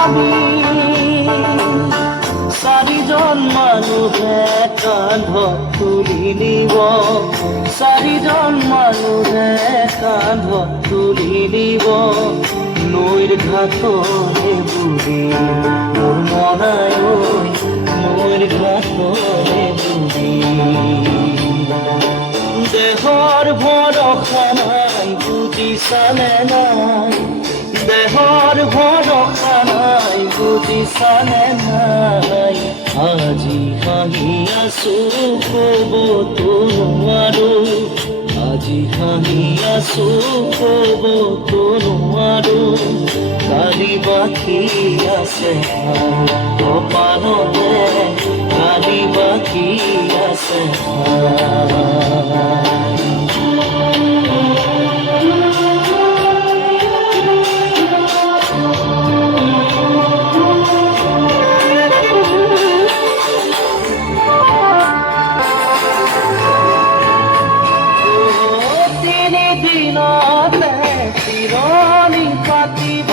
আমি চাৰিজন মানুহে কান্ধত তুলি নিব, চাৰিজন মানুহে কান্ধত তুলি নিব নৈৰ ঘাটলে বুৰি মোৰ মনাই ঐ নৈৰ ঘাটলে বুৰি দেহৰ ভৰসা নাই বুজিছানে নাই দেহৰ ভৰসা নাই বুজিছানে নাই আজি হাঁহি আছো ক'বতো নোৱাৰো আজি হাঁহি আছো ক'বতো নোৱাৰো কালি বাকী আছে কপালতে কালি বাকী আছে দিনতে চিৰণি পাতিব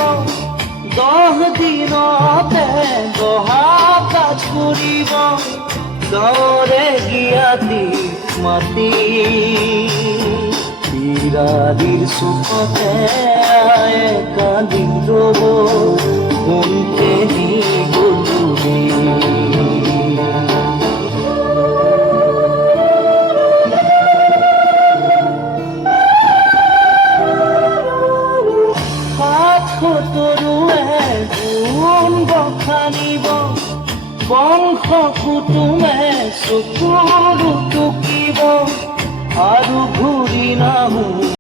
10 দিনতে দহা কাজ কৰিব গাঁৱৰে জ্ঞাতি মাতি বিৰাদিৰ চুকতে আয়ে কান্দি ৰ'ব কোনখিনি গধূলি তৰুৱে গুণ বখানিব বংশ কুটুমে চকুৰো টুকিব আৰু ঘূৰি নাহো